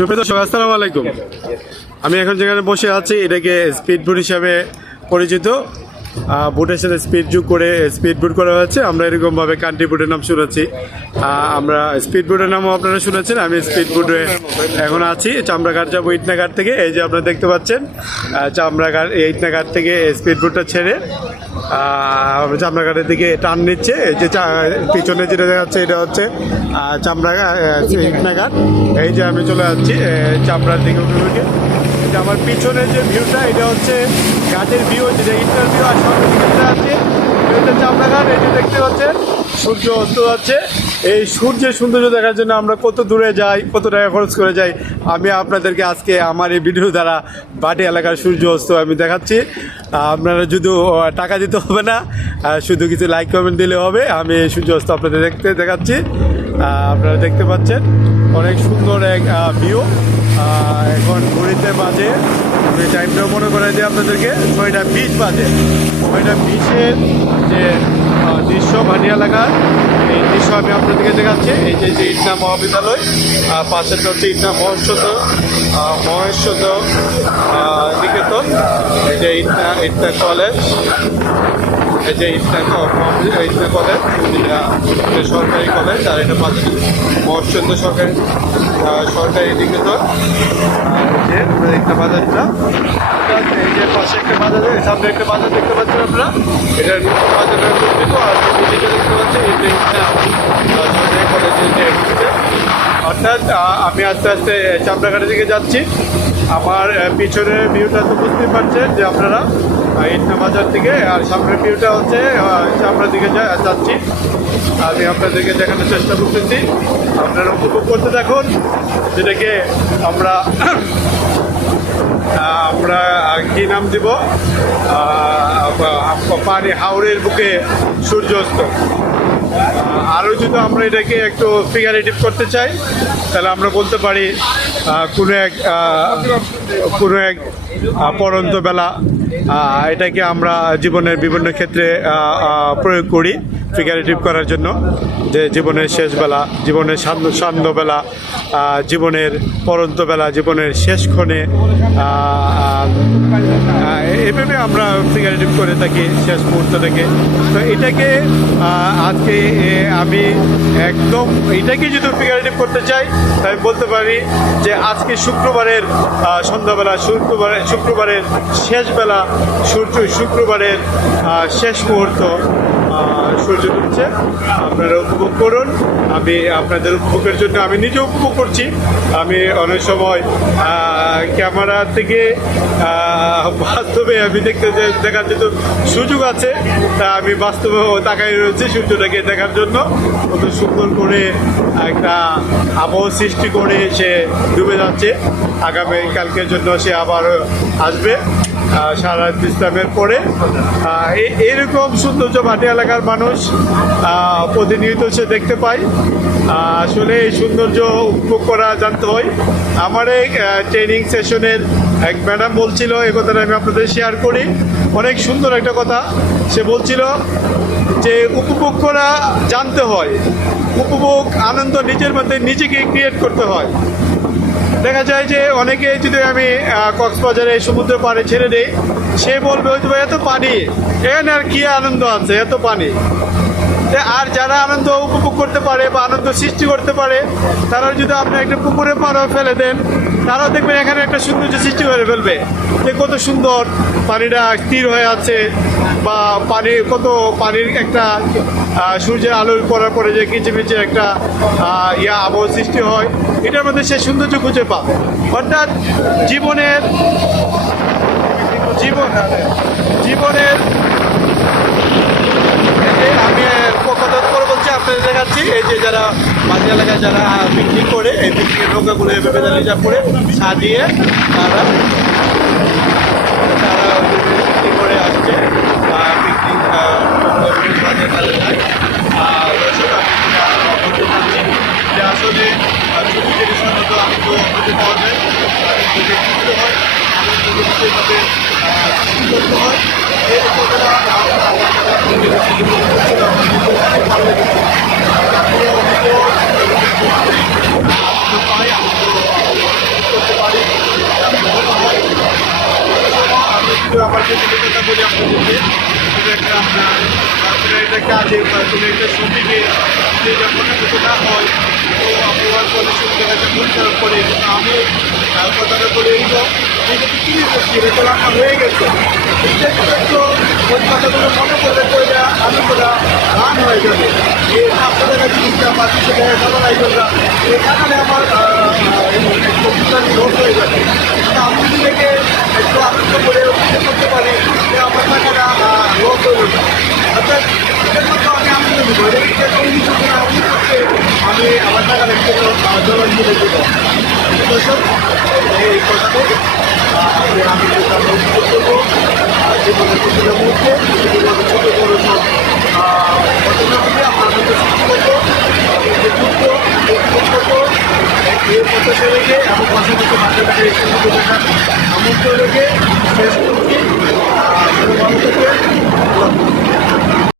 সুপ্রিয় দর্শক, আসসালামু আলাইকুম। আমি এখন যেখানে বসে আছি এটাকে স্পিড বোট হিসাবে পরিচিত। বোটের সাথে স্পিড যোগ করে স্পিড বোট করা হয়েছে। আমরা এরকমভাবে কান্ট্রি বোটের নাম শুনেছি, আমরা স্পিড বোটের নামও আপনারা শুনেছেন। আমি স্পিড বোটে এখন আছি, চামড়াঘাট যাবো ইটনাঘাট থেকে। এই যে আপনারা দেখতে পাচ্ছেন চামড়াঘাট, ইটনাঘাট থেকে স্পিড বোটটা ছেড়ে চামড়াঘাটের দিকে টান নিচ্ছে। এই যে পিছনে যেটা দেখা যাচ্ছে এটা হচ্ছে ইটনাঘাট। এই যে আমি চলে যাচ্ছি চামড়ার দিকে উঠে। এটা আমার পিছনে যে ভিউটা এটা হচ্ছে ঘাটের ভিউ, যেটা ইন্টার ভিউ। আর সামনের দিকে যেটা আছে এটা চামড়াঘাট। এই যে দেখতে পাচ্ছেন সূর্য অস্ত যাচ্ছে। এই সূর্যের সৌন্দর্য দেখার জন্য আমরা কত দূরে যাই, কত টাকা খরচ করে যাই। আমি আপনাদেরকে আজকে আমার এই ভিডিও দ্বারা বাটি এলাকার সূর্য অস্ত আমি দেখাচ্ছি। আপনারা শুধু টাকা দিতে হবে না, শুধু কিছু লাইক কমেন্ট দিলে হবে। আমি এই সূর্য অস্ত আপনাদের দেখাচ্ছি। আপনারা দেখতে পাচ্ছেন অনেক সুন্দর এক ভিউ। এখন ঘড়িতে বাজে, আমি টাইমটাও মনে করে দিই আপনাদেরকে, 6:20 বাজে। 6:20-এর যে দৃশ্য ভাটি এলাকার, এই দৃশ্য আমি আপনাদেরকে দেখাচ্ছি। এই যে ইটনা মহাবিদ্যালয়, পাশেরটা হচ্ছে ইটনা মহেশ্বর নিকেতন, এই যে ইটনা কলেজ, এই যে ইটনা কলেজ, সরকারি কলেজ। আর এটা পাশে মহেশ্বর সরকারি নিকেতন। যে একটা বাজারটা, এই যে পাশে একটা বাজার, সামনে একটা বাজার দেখতে পাচ্ছেন আপনারা। এটা বাজারের পরিচিত। আর দেখতে পাচ্ছেন এই যে সরকারি কলেজের যে, অর্থাৎ আমি আস্তে আস্তে চামড়াঘাটের দিকে যাচ্ছি। আমার পিছনের ভিউটা তো বুঝতেই পারছেন যে আপনারা ইটনা বাজার থেকে, আর সামনের ভিউটা হচ্ছে চামড়ার দিকে যাচ্ছি। আমি আপনাদেরকে দেখানোর চেষ্টা করতেছি, আপনারা উপভোগ করতে থাকুন। যেটাকে আমরা কি নাম দিব, পানি হাওড়ের বুকে সূর্যাস্ত। আরও যদি আমরা এটাকে একটু ফিগারেটিভ করতে চাই তাহলে আমরা বলতে পারি কোনো এক পড়ন্ত বেলা। এটাকে আমরা জীবনের বিভিন্ন ক্ষেত্রে প্রয়োগ করি ফিগারেটিভ করার জন্য, যে জীবনের শেষ বেলা, জীবনের সান্ধ্যবেলা, জীবনের পড়ন্ত বেলা, জীবনের শেষক্ষণে, এভাবে আমরা ফিগারেটিভ করে থাকি শেষ মুহূর্তটাকে। তো এটাকে আজকে আমি একদম এটাকে যদি ফিগারেটিভ করতে চাই তাই বলতে পারি যে আজকে শুক্রবারের সন্ধ্যাবেলা, শুক্রবারের শেষ বেলা, শুক্রবারের শেষ মুহূর্ত, সূর্য উঠছে। আপনারা উপভোগ করুন। আমি আপনাদের উপভোগের জন্য আমি নিজে উপভোগ করছি। আমি অনেক সময় ক্যামেরা থেকে বাস্তবে আমি দেখার যেহেতু সুযোগ আছে, তা আমি বাস্তবে তাকাই রয়েছি সূর্যটাকে দেখার জন্য। কত সুন্দর করে একটা আবহাওয়া সৃষ্টি করে সে ডুবে যাচ্ছে। আগামী কালকের জন্য সে আবার আসবে সারা বিশ্রামের পরে। এরকম সৌন্দর্য ভাটি এলাকার মানুষ প্রতিনিয়ত সে দেখতে পায়। আসলে এই সৌন্দর্য উপভোগ করা জানতে হয়। আমার এই ট্রেনিং সেশনের এক ম্যাডাম বলছিল, এই কথাটা আমি আপনাদের শেয়ার করি। অনেক সুন্দর একটা কথা সে বলছিল যে উপভোগ করা জানতে হয়, উপভোগ আনন্দ নিজের মধ্যে নিজেকে ক্রিয়েট করতে হয়। দেখা যায় যে অনেকে, যদি আমি কক্সবাজারে সমুদ্র পাড়ে ছেড়ে দিই, সে বলবে হয়তো এত পানি, এখানে আর কি আনন্দ আছে, এত পানি। আর যারা আনন্দ উপভোগ করতে পারে বা আনন্দ সৃষ্টি করতে পারে, তারা যদি আপনি একটা পুকুরে পাড়ও ফেলে দেন, তারাও দেখবেন এখানে একটা সৌন্দর্য সৃষ্টি করে ফেলবে। যে কত সুন্দর পানিটা স্থির হয়ে আছে, বা পানির একটা সূর্যের আলোর পড়ার পরে যে কিচিমিচি একটা আবহাওয়া সৃষ্টি হয়, এটার মধ্যে সে সৌন্দর্য খুঁজে পাবে। অর্থাৎ জীবনের আমি কথা করে বলছি, আপনাদের দেখাচ্ছি। এই যে যারা মাঝি এলাকায় যারা পিকনিক করে, এই পিকনিকের নৌকাগুলো এভাবে রিজার্ভ করে সাজিয়ে তারা পিকনিক করে আসছে। পিকনিক যে আসলে ছুটির সাধারণত আনন্দ হতে পাওয়া যায়, করতে হয়, করতে হয়। এই কথাটা পাই। এটা একটা আপনার কোনো একটা কাজে বা কোনো একটা শপিংয়ে যদি যখন কিছু না হয় তো আপনার পলিসি দেখা যাচ্ছে মন খারাপ করে কিন্তু আমি কথাটা বলে এই তো বিক্রি করছি এটা তো রান্না হয়ে গেছে এটা একটু ওই কথাগুলো মনে করলে তো এটা আনন্দটা গান হয়ে যাবে এই আপনাদের কাছে জিনিসটা পাচ্ছি সেটা ভালো লাগবে এখানে আমার লোক হয়ে যাবে আমি যদি থেকে একটু আনন্দ করে করতে পারি যে আমার টাকাটা লোক হয়ে যাবে অর্থাৎ এটার মধ্যে আমি আনন্দ দেবো আমি আমার টাকাটা একটু জমা দিয়ে দেবো দর্শক এই কথাতে আমি করবো জীবনে প্রতিটা মুহূর্তে ছোটো বড় সব ঘটনাগুলি আপনাদের সৃষ্টি করবো যে যুক্ত করবো এই প্রত্যাশা রেখে এবং পাশাপাশি বাচ্চাটাকে সুন্দর দেখার আমন্ত্রণ রেখে শেষ করছি